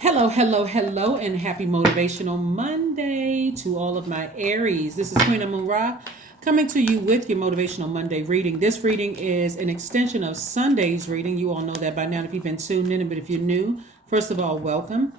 Hello, hello, hello, and happy Motivational Monday to all of my Aries. This is Queen Moon Ra coming to you with your Motivational Monday reading. This reading is an extension of Sunday's reading. You all know that by now if you've been tuned in, but if you're new, first of all, welcome.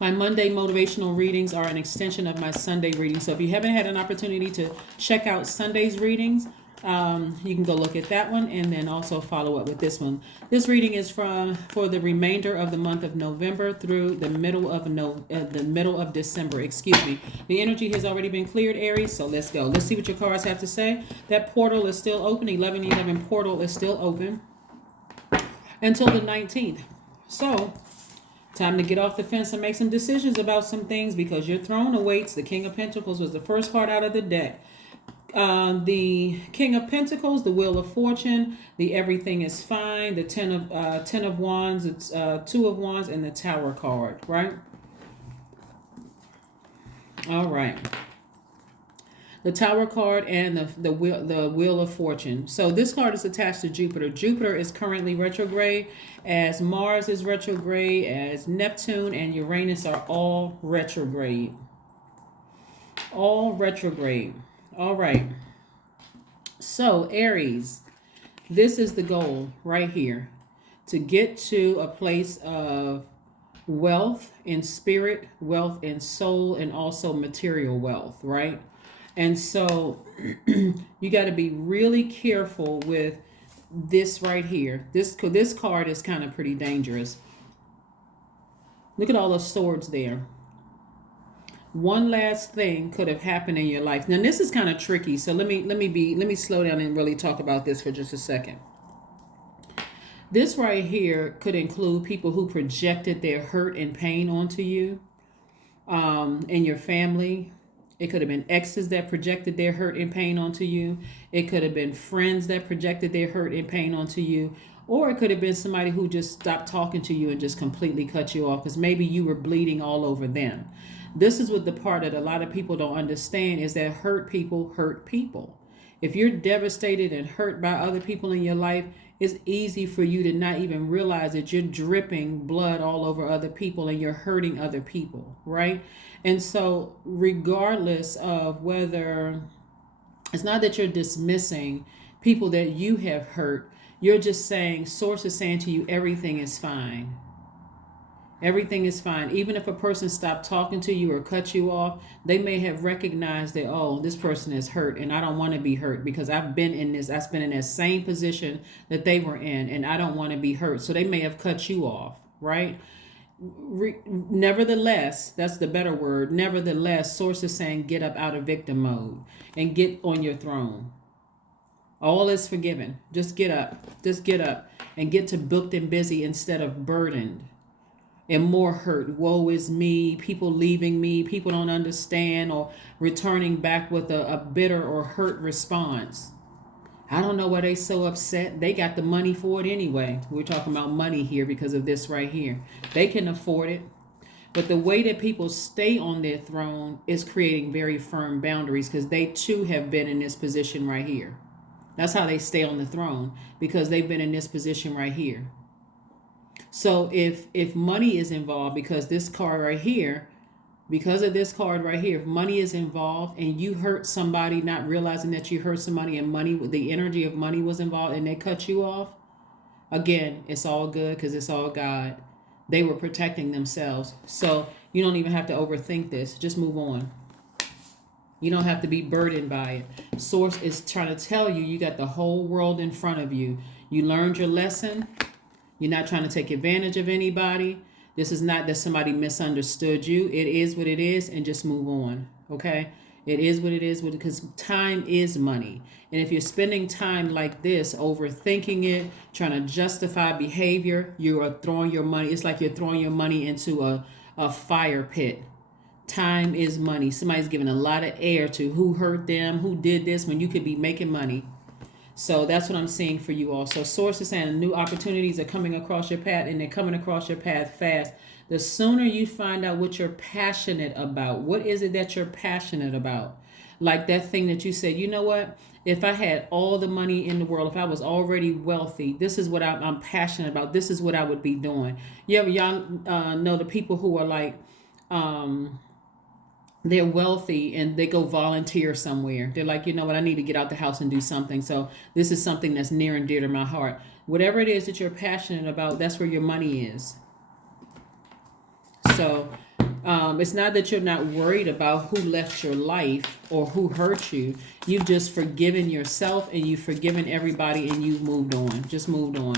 My Monday motivational readings are an extension of my Sunday reading. So if you haven't had an opportunity to check out Sunday's readings, you can go look at that one and then also follow up with this one. This reading is for the remainder of the month of November through the middle of December. Excuse me. The energy has already been cleared, Aries. So let's go. Let's see what your cards have to say. That portal is still open. 1111 portal is still open until the 19th. So time to get off the fence and make some decisions about some things because your throne awaits. The King of Pentacles was the first card out of the deck. The King of Pentacles, the Wheel of Fortune, the Everything is Fine, the Ten of Wands, it's Two of Wands, and the Tower card, right? All right. The Tower card and the Wheel of Fortune. So this card is attached to Jupiter. Jupiter is currently retrograde, as Mars is retrograde, as Neptune and Uranus are all retrograde. All retrograde. All right. So Aries, this is the goal right here. To get to a place of wealth in spirit, wealth in soul, and also material wealth, right? And so you got to be really careful with this right here. This card is kind of pretty dangerous. Look at all the swords there. One last thing could have happened in your life. Now this is kind of tricky. So let me slow down and really talk about this for just a second. This right here could include people who projected their hurt and pain onto you, and your family. It could have been exes that projected their hurt and pain onto you. It could have been friends that projected their hurt and pain onto you. Or it could have been somebody who just stopped talking to you and just completely cut you off because maybe you were bleeding all over them. This is what the part that a lot of people don't understand is that hurt people hurt people. If you're devastated and hurt by other people in your life, it's easy for you to not even realize that you're dripping blood all over other people and you're hurting other people, right? And so regardless of whether, it's not that you're dismissing people that you have hurt, you're just saying, source is saying to you, everything is fine. Everything is fine. Even if a person stopped talking to you or cut you off, they may have recognized that, oh, this person is hurt and I don't want to be hurt because I've been in that same position that they were in and I don't want to be hurt. So they may have cut you off, right? Nevertheless, that's the better word. Nevertheless, source is saying get up out of victim mode and get on your throne. All is forgiven. Just get up. Just get up and get to booked and busy instead of burdened. And more hurt. Woe is me. People leaving me. People don't understand, or returning back with a bitter or hurt response. I don't know why they so upset. They got the money for it anyway. We're talking about money here because of this right here. They can afford it. But the way that people stay on their throne is creating very firm boundaries because they too have been in this position right here. That's how they stay on the throne, because they've been in this position right here. So if money is involved, because of this card right here, if money is involved and you hurt somebody not realizing that you hurt somebody and the energy of money was involved and they cut you off, again, it's all good because it's all God. They were protecting themselves. So you don't even have to overthink this. Just move on. You don't have to be burdened by it. Source is trying to tell you, you got the whole world in front of you. You learned your lesson. You're not trying to take advantage of anybody. This is not that somebody misunderstood you. It is what it is, and just move on, okay? It is what it is, because time is money. And if you're spending time like this, overthinking it, trying to justify behavior, you are throwing your money. It's like you're throwing your money into a fire pit. Time is money. Somebody's giving a lot of air to who hurt them, who did this, when you could be making money. So that's what I'm seeing for you all. So source is saying new opportunities are coming across your path, and they're coming across your path fast. The sooner you find out what you're passionate about, what is it that you're passionate about? Like that thing that you said, you know what? if I had all the money in the world, if I was already wealthy, this is what I'm passionate about. This is what I would be doing. Y'all know the people who are like, they're wealthy and they go volunteer somewhere. They're like, you know what, I need to get out the house and do something. So this is something that's near and dear to my heart. Whatever it is that you're passionate about, that's where your money is. So it's not that you're not worried about who left your life or who hurt you. You've just forgiven yourself and you've forgiven everybody and you've moved on. Just moved on,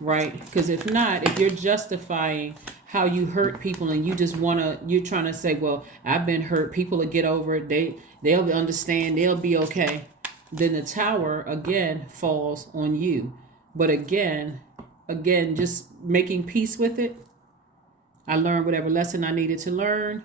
right? Because if not, if you're justifying how you hurt people and you just you're trying to say, well, I've been hurt, people will get over it, they'll understand, they'll be okay, then the tower again falls on you. But again, just making peace with it. I learned whatever lesson I needed to learn,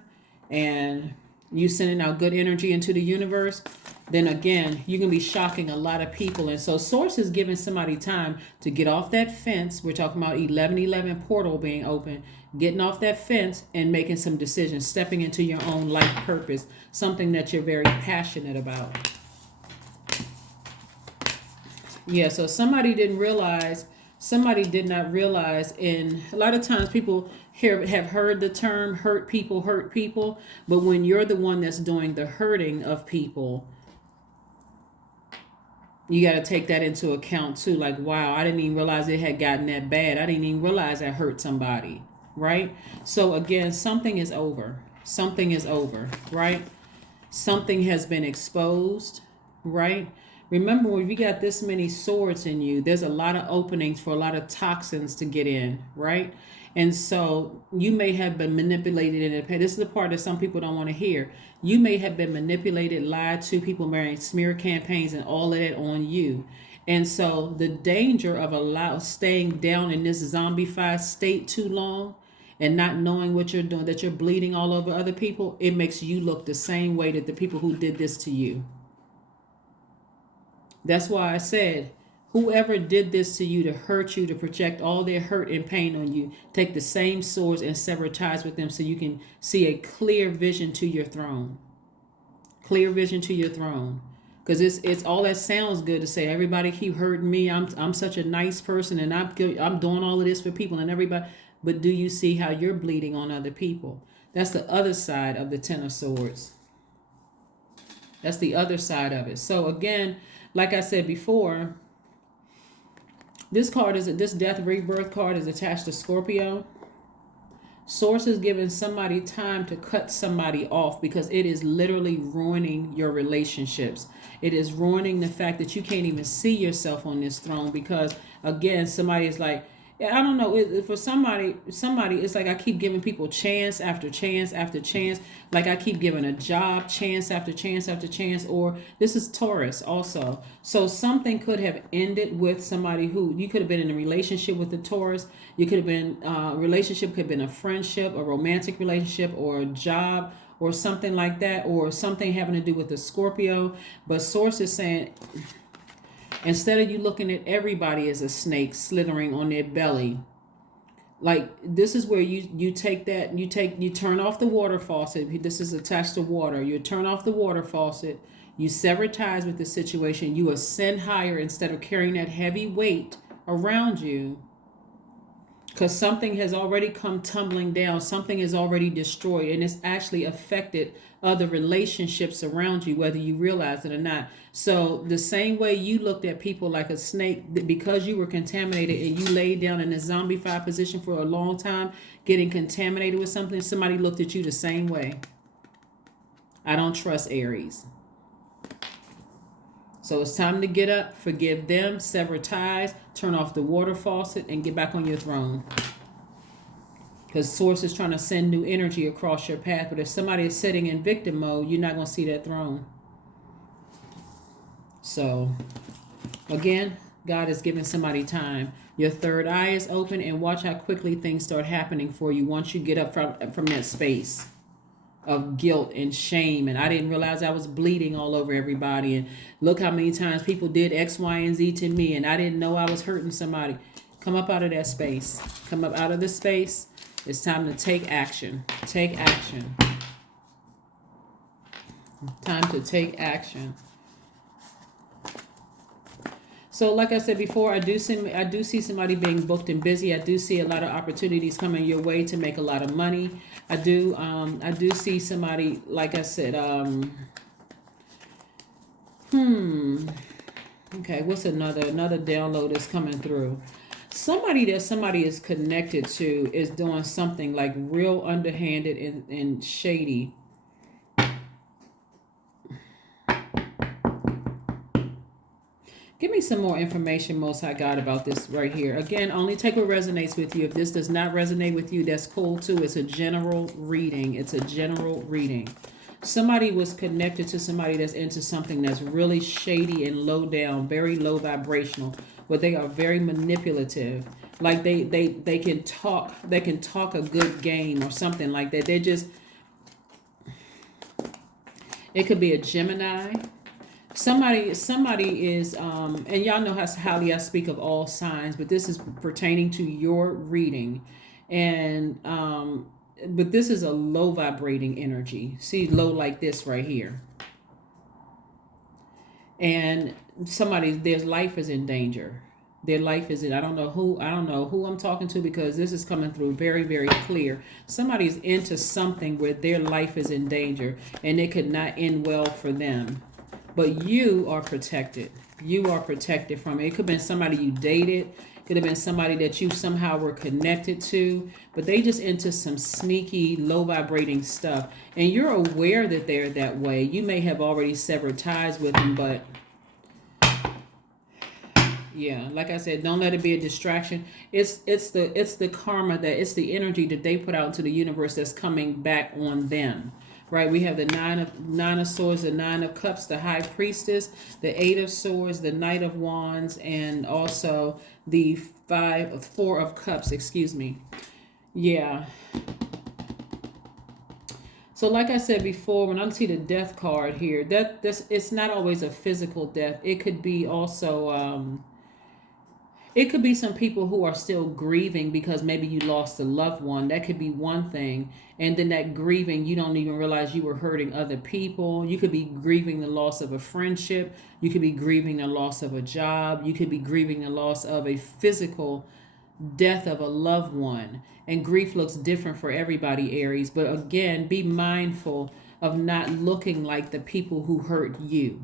and you sending out good energy into the universe, then again, you're going to be shocking a lot of people. And so Source is giving somebody time to get off that fence. We're talking about 1111 portal being open, getting off that fence and making some decisions, stepping into your own life purpose, something that you're very passionate about. Yeah, so somebody did not realize, in a lot of times people have heard the term hurt people, but when you're the one that's doing the hurting of people, you got to take that into account too. Like, wow, I didn't even realize it had gotten that bad. I didn't even realize I hurt somebody, right? So again, something is over, right? Something has been exposed, right? Remember, when you got this many swords in you, there's a lot of openings for a lot of toxins to get in, right? And so you may have been manipulated in it. This is the part that some people don't want to hear. You may have been manipulated, lied to, people marrying smear campaigns and all of that on you. And so the danger of staying down in this zombified state too long and not knowing what you're doing, that you're bleeding all over other people, it makes you look the same way that the people who did this to you. That's why I said, whoever did this to you to hurt you, to project all their hurt and pain on you, take the same swords and sever ties with them so you can see a clear vision to your throne. Clear vision to your throne. Because it's all that sounds good to say, everybody keep hurting me. I'm such a nice person and I'm doing all of this for people and everybody. But do you see how you're bleeding on other people? That's the other side of the Ten of Swords. That's the other side of it. So again, like I said before, this death rebirth card is attached to Scorpio. Source is giving somebody time to cut somebody off because it is literally ruining your relationships. It is ruining the fact that you can't even see yourself on this throne because, again, somebody is like, I don't know, for somebody, it's like I keep giving people chance after chance after chance. Like I keep giving a job chance after chance after chance. Or this is Taurus also. So something could have ended with somebody who you could have been in a relationship with the Taurus. You could have been, relationship could have been a friendship, a romantic relationship, or a job, or something like that, or something having to do with the Scorpio. But Source is saying, instead of you looking at everybody as a snake slithering on their belly, like this is where you turn off the water faucet. This is attached to water. You turn off the water faucet. You sever ties with the situation. You ascend higher instead of carrying that heavy weight around you. Because something has already come tumbling down. Something is already destroyed. And it's actually affected other relationships around you, whether you realize it or not. So the same way you looked at people like a snake, because you were contaminated and you laid down in a zombified position for a long time, getting contaminated with something, somebody looked at you the same way. I don't trust Aries. So it's time to get up, forgive them, sever ties, turn off the water faucet, and get back on your throne. Because Source is trying to send new energy across your path. But if somebody is sitting in victim mode, you're not going to see that throne. So, again, God is giving somebody time. Your third eye is open, and watch how quickly things start happening for you once you get up from that space of guilt and shame. And I didn't realize I was bleeding all over everybody. And look how many times people did X, Y, and Z to me, and I didn't know I was hurting somebody. Come up out of that space. Come up out of the space. It's time to take action. Take action. Time to take action. So, like I said before, I do see somebody being booked and busy. I do see a lot of opportunities coming your way to make a lot of money. I do see somebody, like I said, okay, what's another download that's coming through? Somebody is connected to is doing something like real underhanded and shady. Give me some more information, Most High God, about this right here. Again, only take what resonates with you. If this does not resonate with you, that's cool too. It's a general reading. It's a general reading. Somebody was connected to somebody that's into something that's really shady and low down, very low vibrational, but they are very manipulative. Like they can talk a good game or something like that. It could be a Gemini. Somebody is and y'all know how highly I speak of all signs, but this is pertaining to your reading. And but this is a low vibrating energy. See, low like this right here. And their life is in danger. Their life is in, I don't know who I'm talking to, because this is coming through very, very clear. Somebody's into something where their life is in danger and it could not end well for them. But you are protected. You are protected from it. It could have been somebody you dated. Could have been somebody that you somehow were connected to. But they just into some sneaky, low vibrating stuff. And you're aware that they're that way. You may have already severed ties with them, but yeah, like I said, don't let it be a distraction. It's the karma, it's the energy that they put out into the universe that's coming back on them. Right, we have the nine of swords, the 9 of cups, the high priestess, the 8 of swords, the knight of wands, and also the 4 of cups, excuse me. Yeah. So like I said before, when I see the death card here, it's not always a physical death. It could be also it could be some people who are still grieving because maybe you lost a loved one. That could be one thing. And then that grieving, you don't even realize you were hurting other people. You could be grieving the loss of a friendship. You could be grieving the loss of a job. You could be grieving the loss of a physical death of a loved one. And grief looks different for everybody, Aries. But again, be mindful of not looking like the people who hurt you.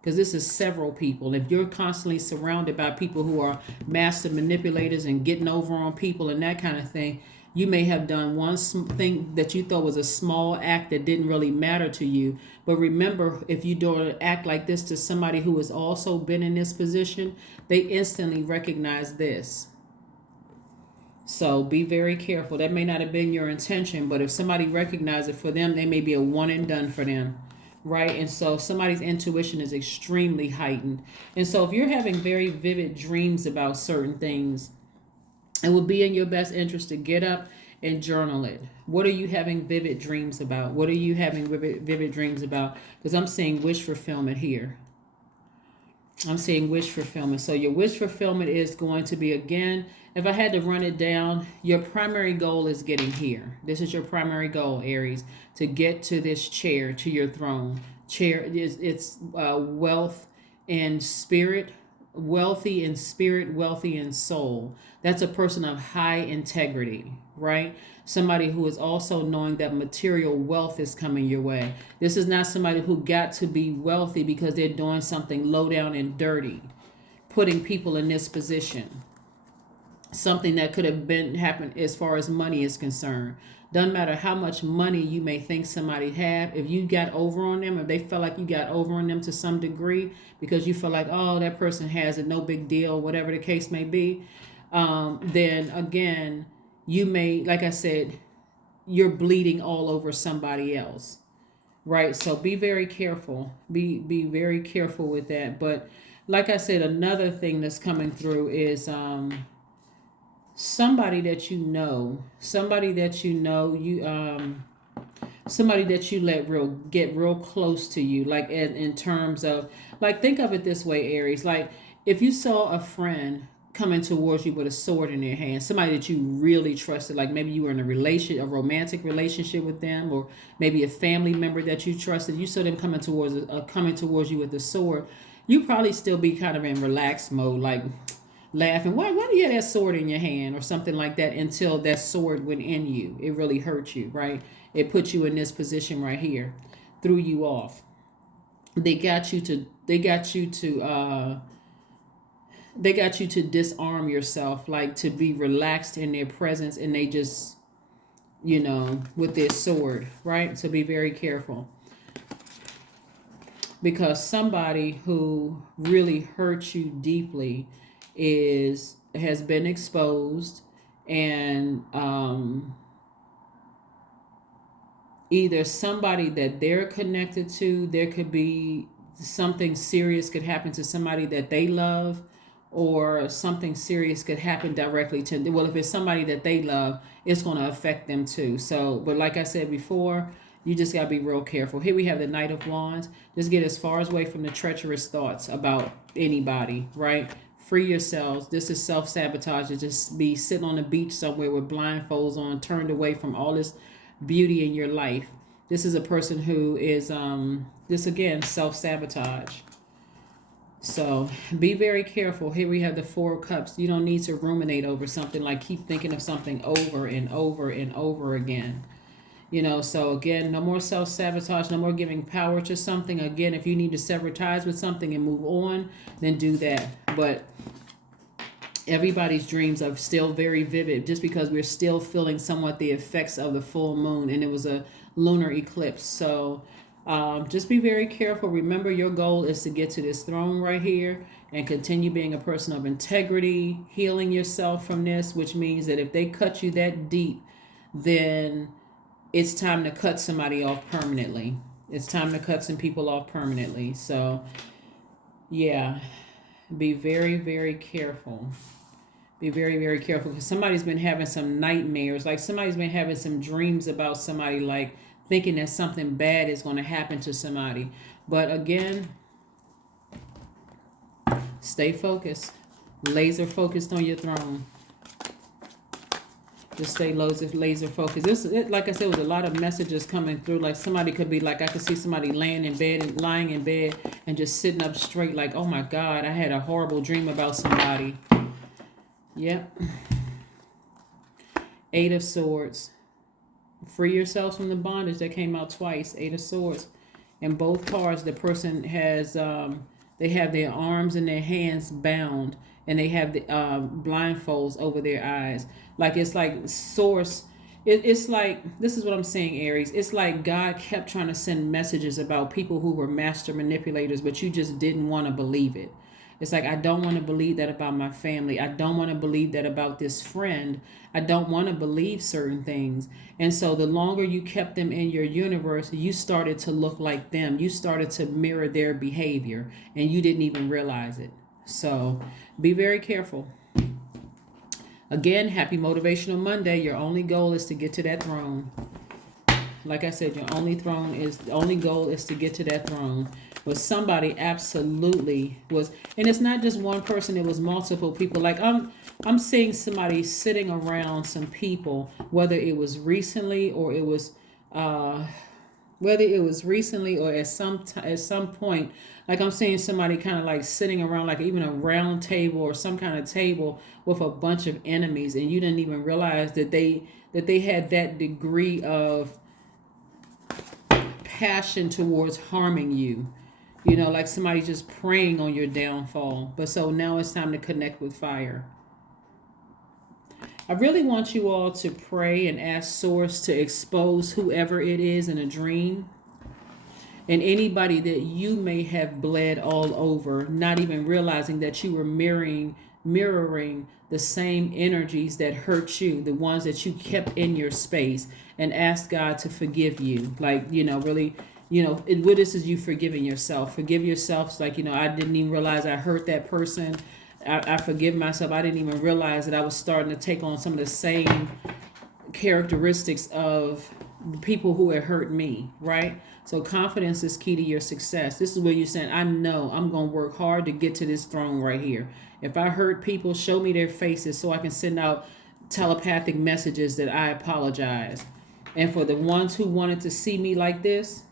Because this is several people. If you're constantly surrounded by people who are master manipulators and getting over on people and that kind of thing, you may have done one thing that you thought was a small act that didn't really matter to you. But remember, if you do an act like this to somebody who has also been in this position, they instantly recognize this. So be very careful. That may not have been your intention, but if somebody recognizes it, for them, they may be a one and done for them. Right? And so somebody's intuition is extremely heightened. And so if you're having very vivid dreams about certain things, it would be in your best interest to get up and journal it. What are you having vivid dreams about? What are you having vivid dreams about? Because I'm seeing wish fulfillment here. I'm seeing wish fulfillment. So your wish fulfillment is going to be, again, if I had to run it down, your primary goal is getting here. This is your primary goal, Aries, to get to this chair, to your throne. Chair is it's wealth and spirit, wealthy in spirit, wealthy in soul. That's a person of high integrity, right? Somebody who is also knowing that material wealth is coming your way. This is not somebody who got to be wealthy because they're doing something low down and dirty, putting people in this position. Something that could have been happened as far as money is concerned. Doesn't matter how much money you may think somebody have. If you got over on them, if they felt like you got over on them to some degree because you feel like, oh, that person has it, no big deal, whatever the case may be, then again, you may, like I said, you're bleeding all over somebody else, right? So be very careful. Be very careful with that. But like I said, another thing that's coming through is somebody that you know, somebody that you get real close to you, like in terms of, like, think of it this way, Aries. Like if you saw a friend coming towards you with a sword in their hand, somebody that you really trusted, like maybe you were in a romantic relationship with them, or maybe a family member that you trusted, you saw them coming towards you with a sword. You probably still be kind of in relaxed mode, like laughing. Why do you have that sword in your hand or something like that until that sword went in you? It really hurt you, right? It put you in this position right here, threw you off. They got you to. They got you to disarm yourself, like to be relaxed in their presence, and they just, with their sword, right? So be very careful, because somebody who really hurt you deeply has been exposed, and either somebody that they're connected to, there could be something serious could happen to somebody that they love, or something serious could happen directly to them. Well, if it's somebody that they love, it's going to affect them too. So, but like I said before, you just got to be real careful. Here we have the Knight of Wands. Just get as far away from the treacherous thoughts about anybody, right? Free yourselves. This is self-sabotage. To just be sitting on the beach somewhere with blindfolds on, turned away from all this beauty in your life. This is a person who is, this again, self-sabotage. So be very careful. Here we have the Four of Cups. You don't need to ruminate over something, like keep thinking of something over and over and over again. So again, no more self-sabotage, no more giving power to something. Again, if you need to sever ties with something and move on, then do that. But everybody's dreams are still very vivid, just because we're still feeling somewhat the effects of the full moon, and it was a lunar eclipse. So just be very careful. Remember, your goal is to get to this throne right here and continue being a person of integrity, healing yourself from this, which means that if they cut you that deep, then it's time to cut somebody off permanently. It's time to cut some people off permanently. So, yeah, be very, very careful. Be very, very careful, because somebody's been having some nightmares. Like somebody's been having some dreams about somebody, like thinking that something bad is going to happen to somebody. But again, stay focused. Laser focused on your throne. Just stay laser focused. Like I said, was a lot of messages coming through. Like somebody could be like, I could see somebody lying in bed and just sitting up straight, like, oh my God, I had a horrible dream about somebody. Yep. Eight of Swords. Free yourselves from the bondage. That came out twice. Eight of Swords. And both cards, the person has, they have their arms and their hands bound, and they have the blindfolds over their eyes. Like it's like source. It's like, this is what I'm saying, Aries. It's like God kept trying to send messages about people who were master manipulators, but you just didn't want to believe it. It's like, I don't want to believe that about my family. I don't want to believe that about this friend. I don't want to believe certain things. And so the longer you kept them in your universe, you started to look like them. You started to mirror their behavior, and you didn't even realize it. So be very careful. Again, happy Motivational Monday. Your only goal is to get to that throne. Like I said, your only goal is to get to that throne. But somebody absolutely was, and it's not just one person, it was multiple people. Like I'm seeing somebody sitting around some people, whether it was recently or it was at some point. Like I'm seeing somebody kind of like sitting around, like even a round table or some kind of table with a bunch of enemies, and you didn't even realize that they had that degree of passion towards harming you. Like somebody just preying on your downfall. But so now it's time to connect with fire. I really want you all to pray and ask Source to expose whoever it is in a dream, and anybody that you may have bled all over, not even realizing that you were mirroring the same energies that hurt you, the ones that you kept in your space, and ask God to forgive you. Like, really, what this is you forgiving yourself. Forgive yourself. Like, I didn't even realize I hurt that person. I forgive myself. I didn't even realize that I was starting to take on some of the same characteristics of the people who had hurt me, right? So confidence is key to your success. This is where you're saying, I know I'm going to work hard to get to this throne right here. If I hurt people, show me their faces so I can send out telepathic messages that I apologize. And for the ones who wanted to see me like this,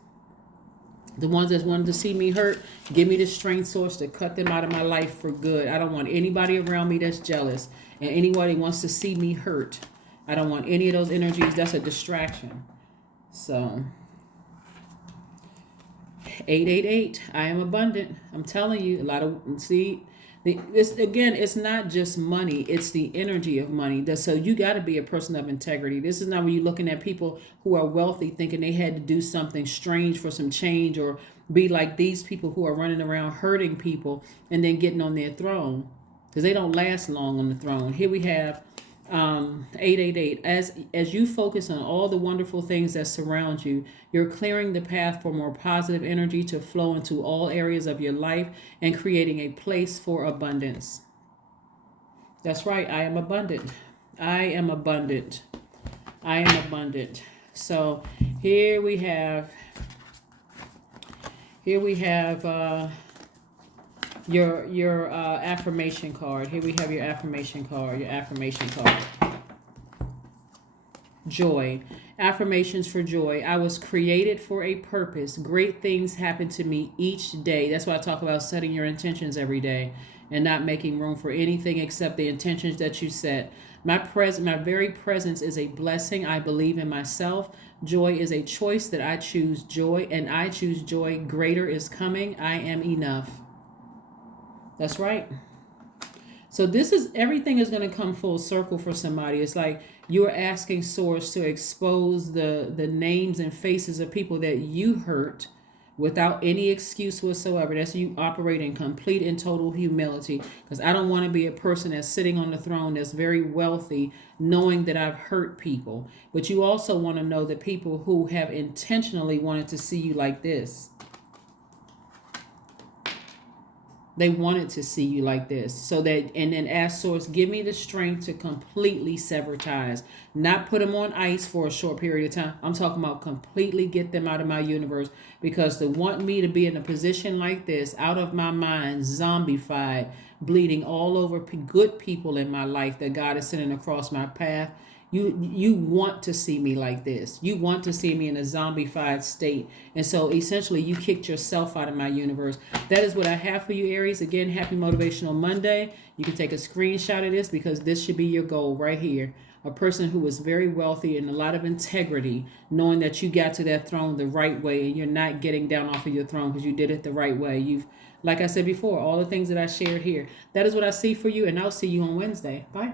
The ones that wanted to see me hurt, give me the strength source to cut them out of my life for good. I don't want anybody around me that's jealous. And anybody wants to see me hurt. I don't want any of those energies. That's a distraction. So, 888, I am abundant. I'm telling you, a lot of, see, it's not just money, it's the energy of money. So you got to be a person of integrity. This is not when you're looking at people who are wealthy thinking they had to do something strange for some change, or be like these people who are running around hurting people and then getting on their throne, because they don't last long on the throne. Here we have 888. As you focus on all the wonderful things that surround you, you're clearing the path for more positive energy to flow into all areas of your life and creating a place for abundance. That's right. I am abundant. I am abundant. I am abundant. So here we have your affirmation card. Here we have your affirmation card. Your affirmation card. Joy. Affirmations for joy. I was created for a purpose. Great things happen to me each day. That's why I talk about setting your intentions every day and not making room for anything except the intentions that you set. My very presence is a blessing. I believe in myself. Joy is a choice that I choose joy, and I choose joy. Greater is coming. I am enough. That's right. So everything is going to come full circle for somebody. It's like you're asking Source to expose the names and faces of people that you hurt without any excuse whatsoever. That's you operate in complete and total humility. Because I don't want to be a person that's sitting on the throne that's very wealthy, knowing that I've hurt people. But you also want to know the people who have intentionally wanted to see you like this. They wanted to see you like this. So that, and then ask Source, give me the strength to completely sever ties. Not put them on ice for a short period of time. I'm talking about completely get them out of my universe. Because to want me to be in a position like this, out of my mind, zombified, bleeding all over good people in my life that God is sending across my path. You want to see me like this. You want to see me in a zombified state. And so essentially you kicked yourself out of my universe. That is what I have for you, Aries. Again, happy Motivational Monday. You can take a screenshot of this because this should be your goal right here. A person who is very wealthy and a lot of integrity, knowing that you got to that throne the right way and you're not getting down off of your throne because you did it the right way. Like I said before, all the things that I shared here. That is what I see for you, and I'll see you on Wednesday. Bye.